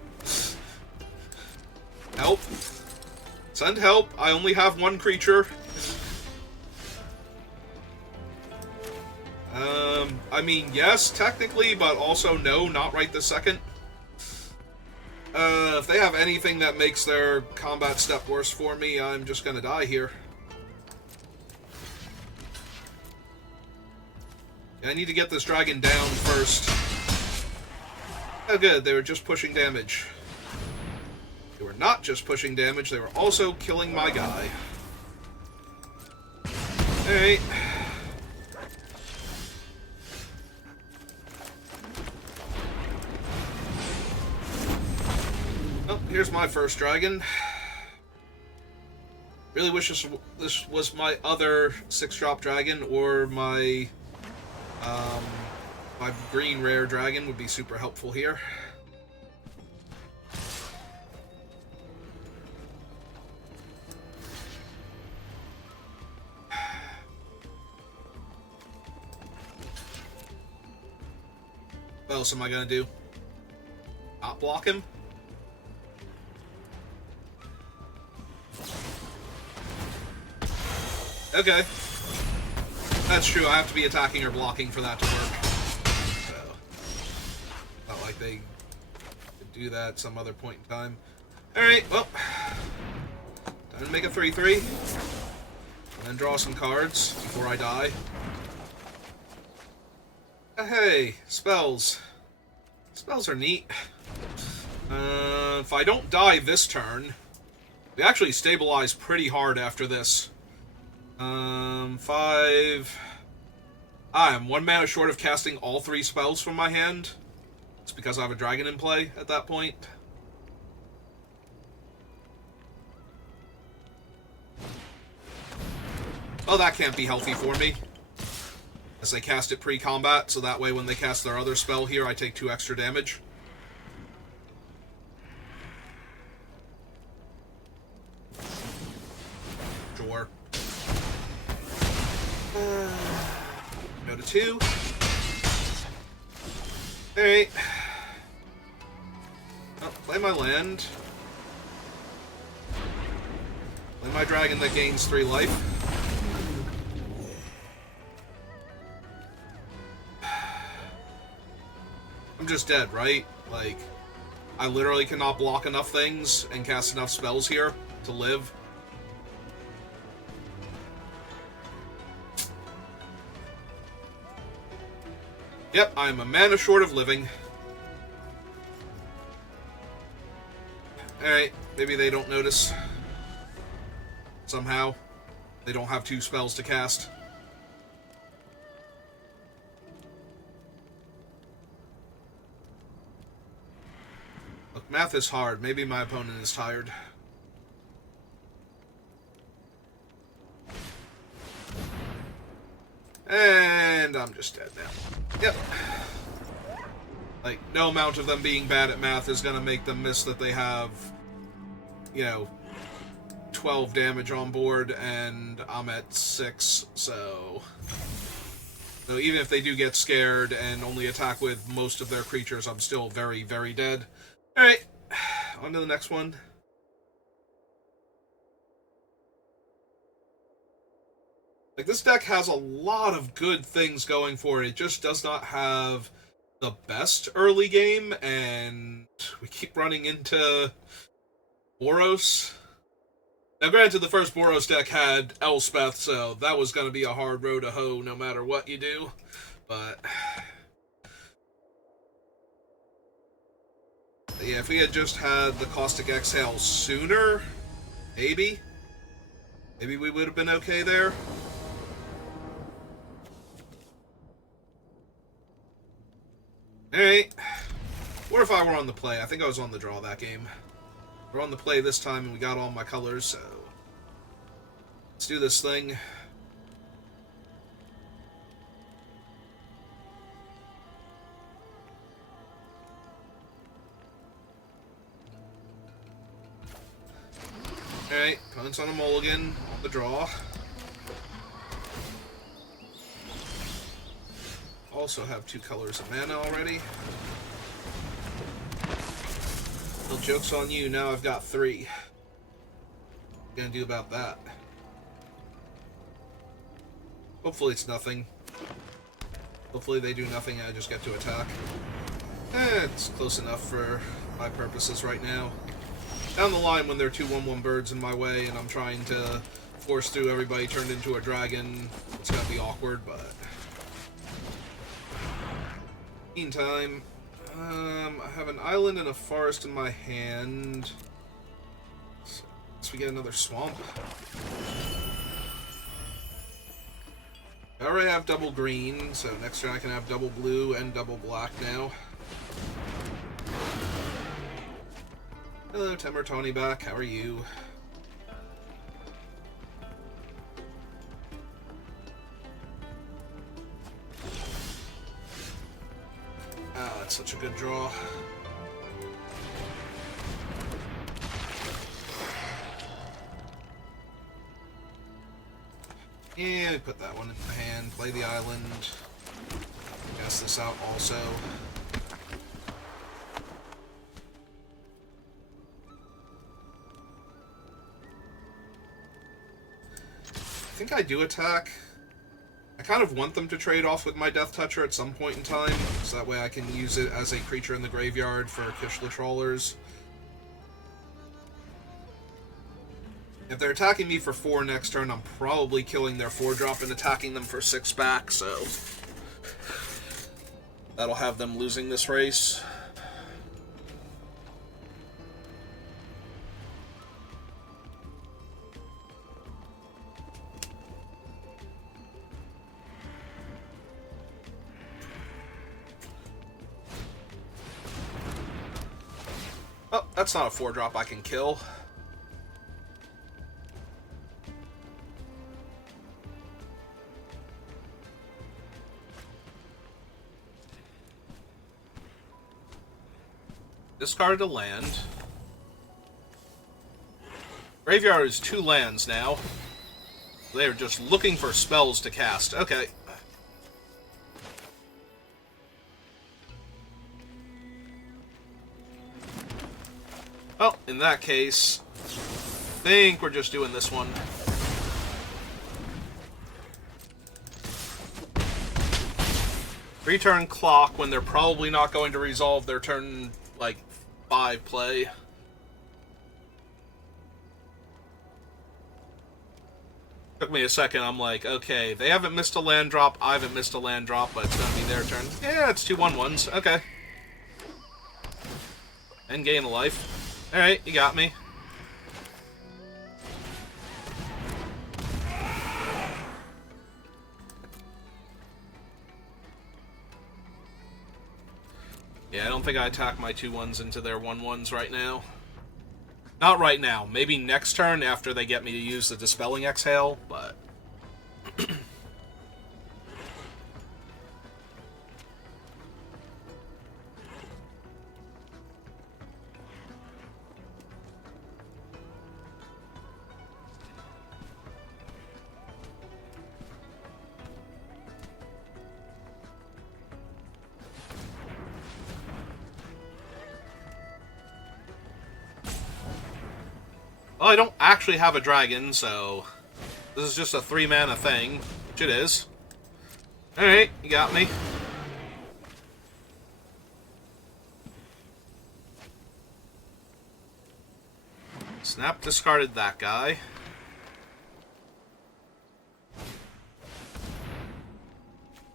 Help. Send help. I only have one creature. I mean, yes, technically, but also no, not right this second. If they have anything that makes their combat step worse for me, I'm just gonna die here. I need to get this dragon down first. Oh good, they were just pushing damage. They were not just pushing damage, they were also killing my guy. Alright. Oh, here's my first dragon. Really wish this was my other 6-drop dragon, or my my green rare dragon would be super helpful here. What else am I gonna do? Not block him? Okay. That's true, I have to be attacking or blocking for that to work. So, not like they could do that some other point in time. Alright, well. Time to make a 3/3. And then draw some cards before I die. Hey, spells. Spells are neat. If I don't die this turn, we actually stabilize pretty hard after this. 5... I am 1 mana short of casting all 3 spells from my hand. It's because I have a dragon in play at that point. Oh, that can't be healthy for me. As they cast it pre-combat, so that way when they cast their other spell here, I take 2 extra damage. Sure. Go to 2. Alright. Oh, play my land. Play my dragon that gains 3 life. I'm just dead, right? Like, I literally cannot block enough things and cast enough spells here to live. Yep, I'm a mana short of living. Alright, maybe they don't notice. Somehow. They don't have 2 spells to cast. Look, math is hard. Maybe my opponent is tired. And I'm just dead now. Yep. Like, no amount of them being bad at math is gonna make them miss that they have, you know, 12 damage on board, and I'm at 6, so... So even if they do get scared and only attack with most of their creatures, I'm still very, very dead. Alright, on to the next one. Like, this deck has a lot of good things going for it. It just does not have the best early game, and we keep running into Boros. Now, granted, the first Boros deck had Elspeth, so that was going to be a hard row to hoe no matter what you do. But yeah, if we had just had the Caustic Exhale sooner, maybe we would have been okay there. Alright. Or if I were on the play. I think I was on the draw that game. We're on the play this time, and we got all my colors, so... Let's do this thing. Alright, opponent's on a mulligan, on the draw. Also have 2 colors of mana already. Well, joke's on you, now I've got 3. What are you gonna do about that? Hopefully it's nothing. Hopefully they do nothing and I just get to attack. It's close enough for my purposes right now. Down the line, when there are 2 1/1 birds in my way and I'm trying to force through everybody turned into a dragon, it's gonna be awkward, but... Meantime, I have an island and a forest in my hand. So we get another swamp. I already have double green, so next turn I can have double blue and double black now. Hello, Timber Tony back. How are you? Ah, that's such a good draw. Yeah, put that one in the hand. Play the island. Cast this out also. I think I do attack. I kind of want them to trade off with my Death Toucher at some point in time, so that way I can use it as a creature in the graveyard for Kishla Trawlers. If they're attacking me for 4 next turn, I'm probably killing their 4-drop and attacking them for 6 back, so... That'll have them losing this race. Oh, that's not a 4-drop I can kill. Discard a land. Graveyard is 2 lands now. They are just looking for spells to cast. Okay. Well, in that case, I think we're just doing this one. Return clock when they're probably not going to resolve their turn, like, 5 play. Took me a second, I'm like, okay, they haven't missed a land drop, I haven't missed a land drop, but it's gonna be their turn. Yeah, it's 2 1/1s, okay. And gain a life. Alright, you got me. Yeah, I don't think I attack my 2/1s into their 1/1s right now. Not right now. Maybe next turn after they get me to use the Dispelling Exhale, but... Well, I don't actually have a dragon, so this is just a 3-mana thing, which it is. Alright, you got me. Snap discarded that guy.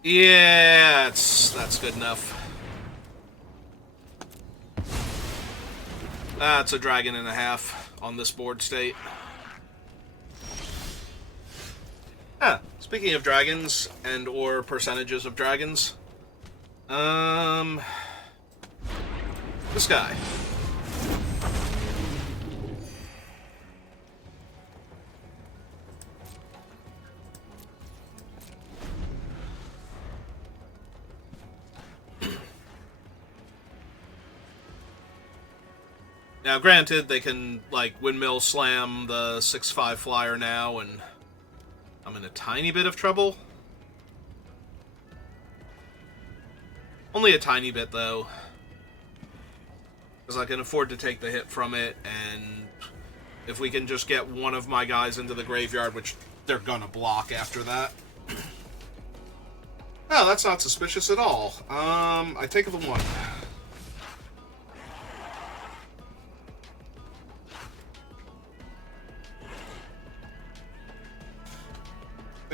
Yeah, that's good enough. That's a dragon and a half on this board state. Speaking of dragons and or percentages of dragons, This guy. Now, granted, they can, like, windmill slam the 6/5 flyer now, and I'm in a tiny bit of trouble. Only a tiny bit, though. Because I can afford to take the hit from it, and if we can just get one of my guys into the graveyard, which they're gonna block after that. Oh, that's not suspicious at all. I take the 1.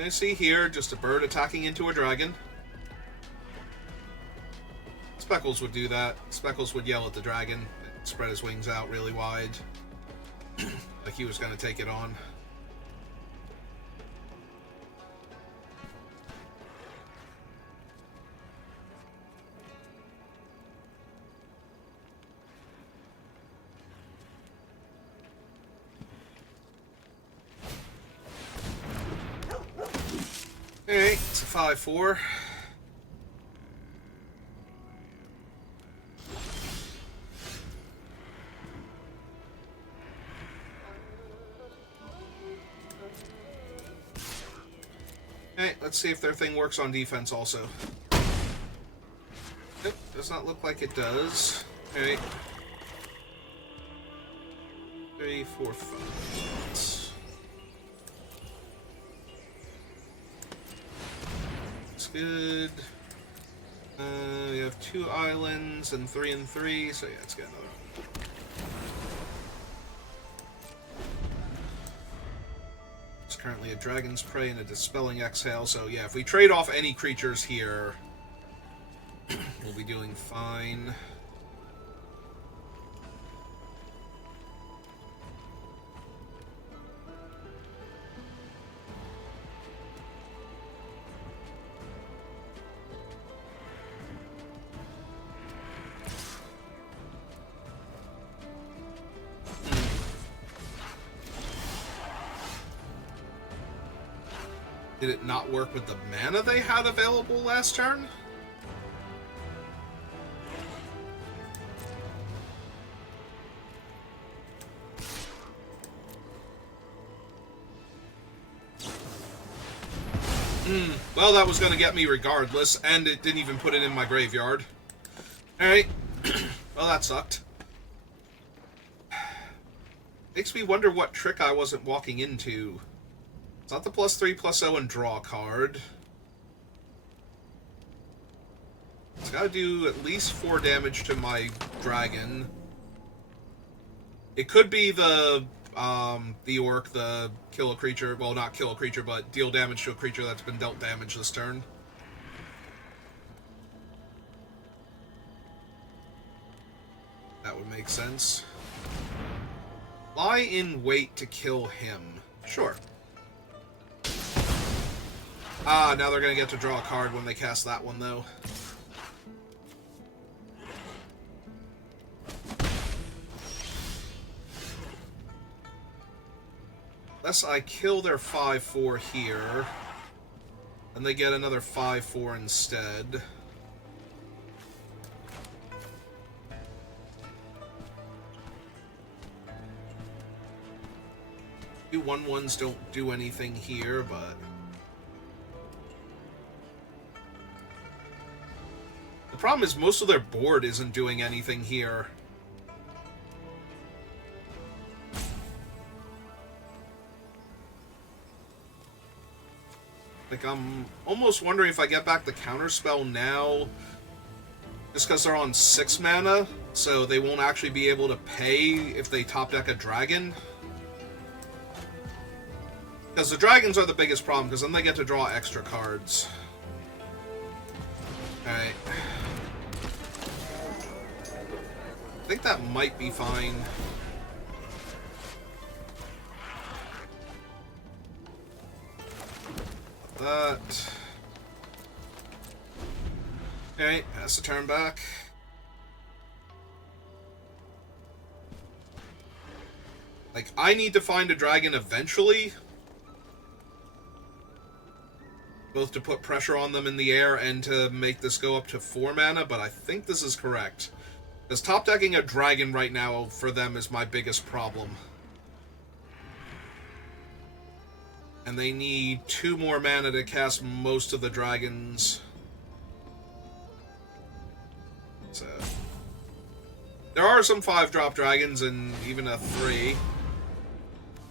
I see here just a bird attacking into a dragon. Speckles would do that. Speckles would yell at the dragon and spread his wings out really wide. Like he was going to take it on. Alright, it's a 5/4. Alright, let's see if their thing works on defense also. Nope, does not look like it does. Alright. 3, 4, 5. Good. We have 2 islands and 3 and 3, so yeah, let's get another one. It's currently a Dragon's Prey and a Dispelling Exhale, so yeah, if we trade off any creatures here, we'll be doing fine. Did it not work with the mana they had available last turn? Well, that was going to get me regardless, and it didn't even put it in my graveyard. Alright. Well, that sucked. Makes me wonder what trick I wasn't walking into. It's not the +3/+0 and draw card. It's got to do at least 4 damage to my dragon. It could be the orc, the kill a creature. Well, not kill a creature, but deal damage to a creature that's been dealt damage this turn. That would make sense. Lie in wait to kill him. Sure. Ah, now they're going to get to draw a card when they cast that one, though. Unless I kill their 5/4 here, and they get another 5/4 instead. Two 1/1s don't do anything here, but the problem is most of their board isn't doing anything here. Like, I'm almost wondering if I get back the counterspell now, just because they're on 6 mana, so they won't actually be able to pay if they top deck a dragon. Because the dragons are the biggest problem, because then they get to draw extra cards. Alright. I think that might be fine. That. Alright, pass the turn back. Like, I need to find a dragon eventually. Both to put pressure on them in the air and to make this go up to 4 mana, but I think this is correct. Because top decking a dragon right now for them is my biggest problem. And they need 2 more mana to cast most of the dragons. So there are some 5-drop dragons and even a 3.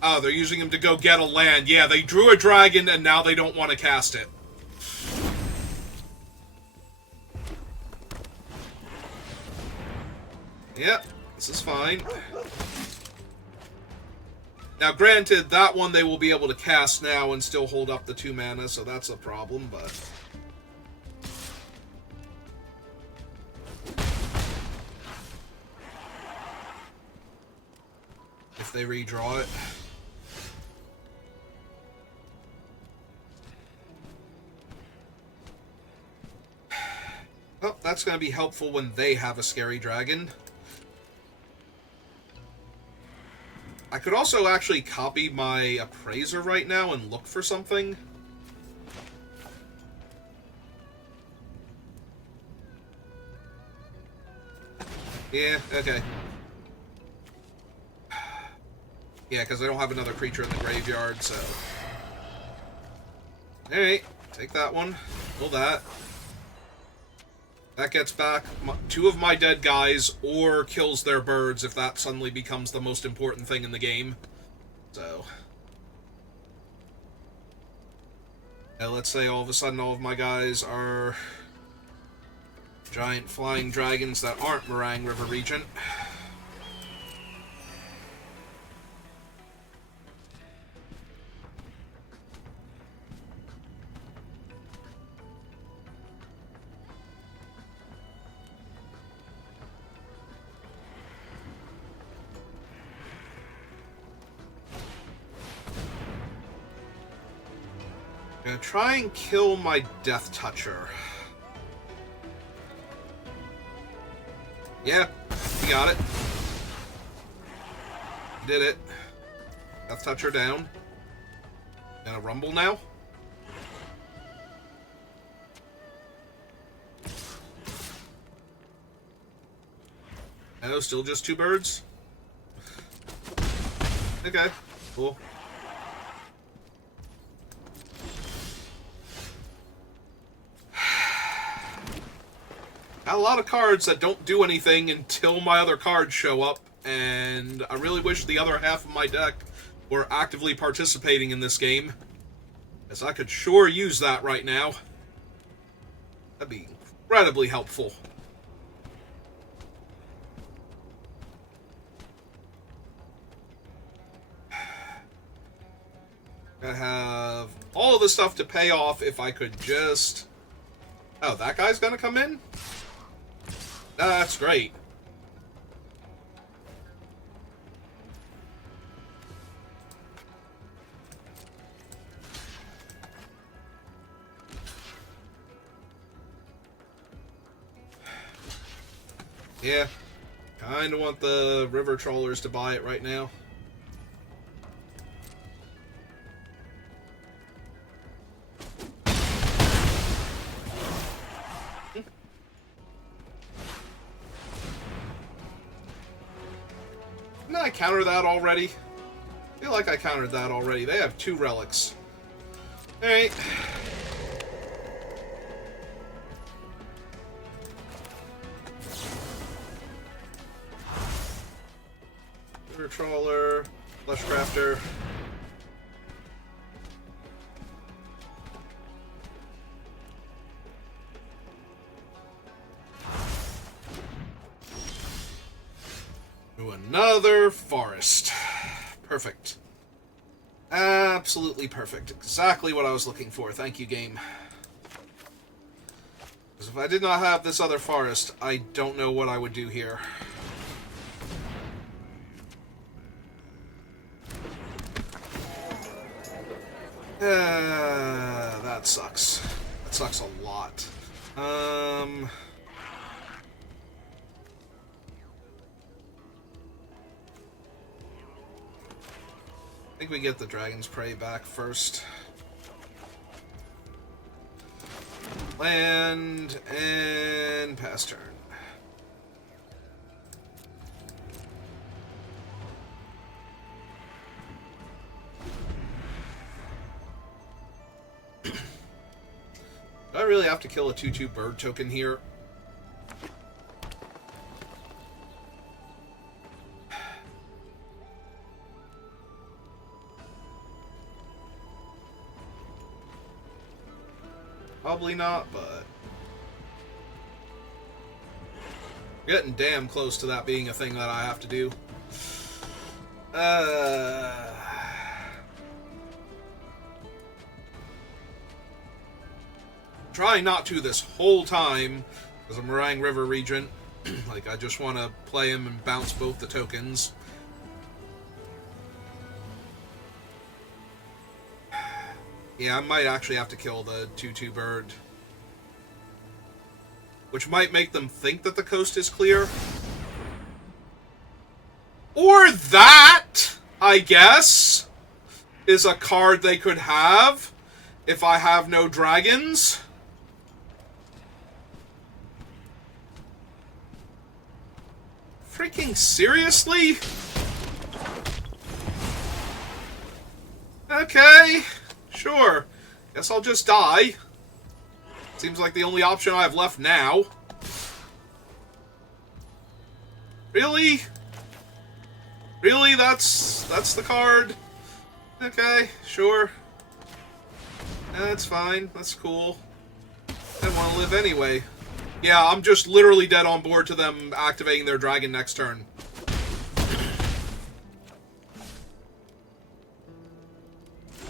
Oh, they're using them to go get a land. Yeah, they drew a dragon and now they don't want to cast it. Yep, this is fine. Now, granted, that one they will be able to cast now and still hold up the 2 mana, so that's a problem, but... if they redraw it... well, that's going to be helpful when they have a scary dragon. I could also actually copy my Appraiser right now and look for something. Yeah, okay. Yeah, because I don't have another creature in the graveyard, so... alright, take that one. Kill that. That gets back 2 of my dead guys, or kills their birds if that suddenly becomes the most important thing in the game. So... now let's say all of a sudden all of my guys are... giant flying dragons that aren't Meringue River Regent. Gonna try and kill my Death Toucher. Yeah, we got it. Did it. Death Toucher down. Gonna rumble now. Oh, still just 2 birds? Okay, cool. Got a lot of cards that don't do anything until my other cards show up, and I really wish the other half of my deck were actively participating in this game, as I could sure use that right now. That'd be incredibly helpful. I have all of the stuff to pay off if I could just... oh, that guy's gonna come in? That's great. Yeah. Kinda want the river trawlers to buy it right now. Didn't I counter that already? I feel like I countered that already. They have 2 relics. Alright. River Trawler, Flesh Crafter. To another forest. Perfect. Absolutely perfect. Exactly what I was looking for. Thank you, game. Because if I did not have this other forest, I don't know what I would do here. That sucks. That sucks a lot. I think we get the Dragon's Prey back first. Land and pass turn. Do I really have to kill a 2/2 bird token here? Probably not, but getting damn close to that being a thing that I have to do. Trying not to this whole time as a Meringue River Regent. Like, I just want to play him and bounce both the tokens. Yeah, I might actually have to kill the 2/2 bird. Which might make them think that the coast is clear. Or that, I guess, is a card they could have if I have no dragons. Freaking seriously? Okay. Sure. Guess I'll just die. Seems like the only option I have left now. Really? Really? That's the card? Okay, sure. That's fine. That's cool. I want to live anyway. Yeah, I'm just literally dead on board to them activating their dragon next turn.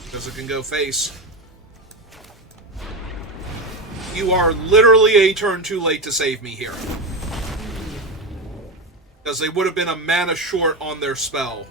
Because it can go face. You are literally a turn too late to save me here. Because they would have been a mana short on their spell.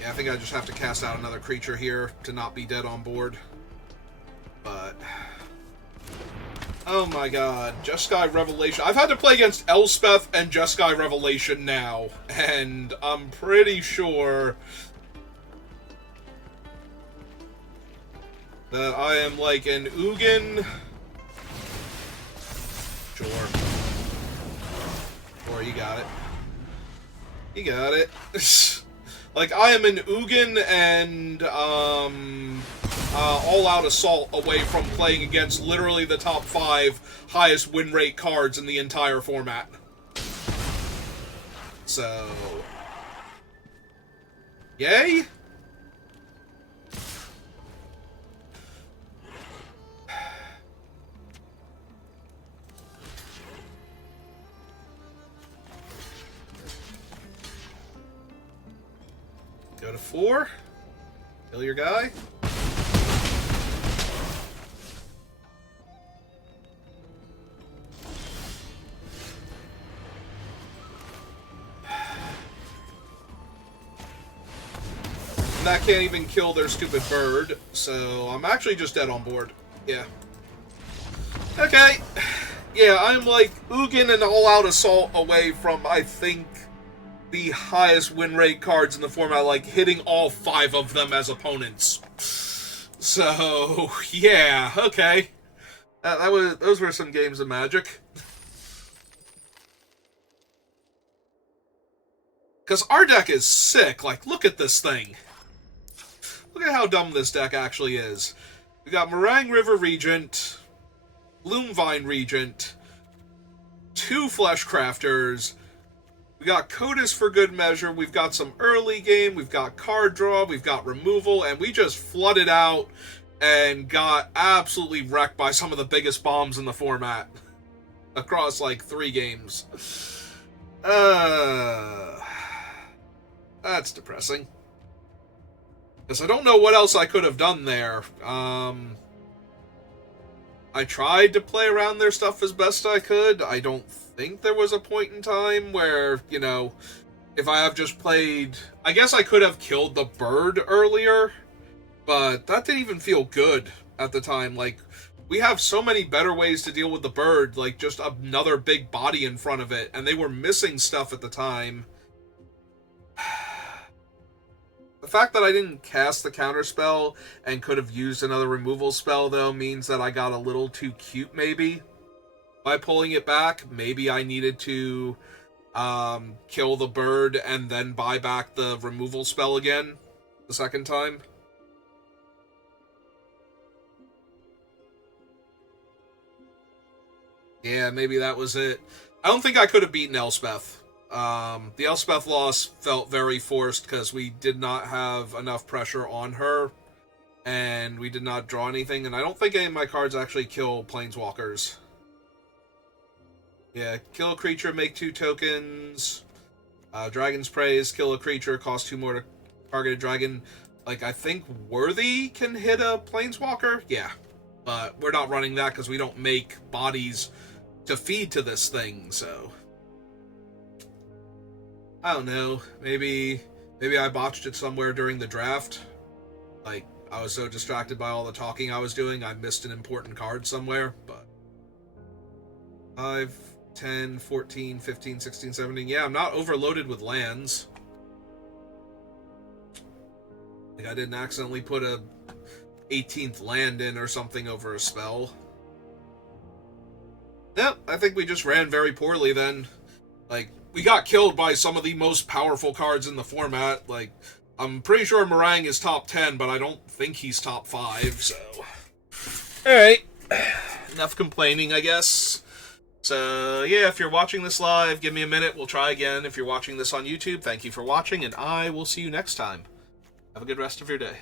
Yeah, I think I just have to cast out another creature here to not be dead on board. But... oh my god, Jeskai Revelation. I've had to play against Elspeth and Jeskai Revelation now, and I'm pretty sure that I am like an Ugin. Sure. Sure, you got it. You got it. Like, I am an Ugin and, all-out assault away from playing against literally the top 5 highest win rate cards in the entire format. So... yay? Go to 4. Kill your guy. And that can't even kill their stupid bird, so I'm actually just dead on board. Yeah. Okay. Yeah, I'm like Ugin and all-out assault away from, I think, the highest win rate cards in the format, like hitting all 5 of them as opponents. So, yeah, okay. Those were some games of Magic. Because our deck is sick. Like, look at this thing. Look at how dumb this deck actually is. We got Meringue River Regent, Gloomvine Regent, 2 Flesh Crafters. We got Codis for good measure, we've got some early game, we've got card draw, we've got removal, and we just flooded out and got absolutely wrecked by some of the biggest bombs in the format. Across, like, 3 games. That's depressing. Because I don't know what else I could have done there. I tried to play around their stuff as best I could. I don't think there was a point in time where, you know, if I have just played... I guess I could have killed the bird earlier, but that didn't even feel good at the time. Like, we have so many better ways to deal with the bird, like just another big body in front of it, and they were missing stuff at the time. The fact that I didn't cast the counterspell and could have used another removal spell, though, means that I got a little too cute, maybe, by pulling it back. Maybe I needed to kill the bird and then buy back the removal spell again the second time. Yeah, maybe that was it. I don't think I could have beaten Elspeth. The Elspeth loss felt very forced because we did not have enough pressure on her, and we did not draw anything, and I don't think any of my cards actually kill Planeswalkers. Yeah, kill a creature, make 2 tokens. Dragon's Praise, kill a creature, cost 2 more to target a dragon. Like, I think Worthy can hit a Planeswalker? Yeah. But we're not running that because we don't make bodies to feed to this thing, so... I don't know. Maybe I botched it somewhere during the draft. Like, I was so distracted by all the talking I was doing, I missed an important card somewhere, but... 5, 10, 14, 15, 16, 17... Yeah, I'm not overloaded with lands. Like, I didn't accidentally put a 18th land in or something over a spell. Yep, I think we just ran very poorly then. Like, we got killed by some of the most powerful cards in the format. Like, I'm pretty sure Meringue is top 10, but I don't think he's top 5, so... Alright. Enough complaining, I guess. So, yeah, if you're watching this live, give me a minute. We'll try again. If you're watching this on YouTube, thank you for watching, and I will see you next time. Have a good rest of your day.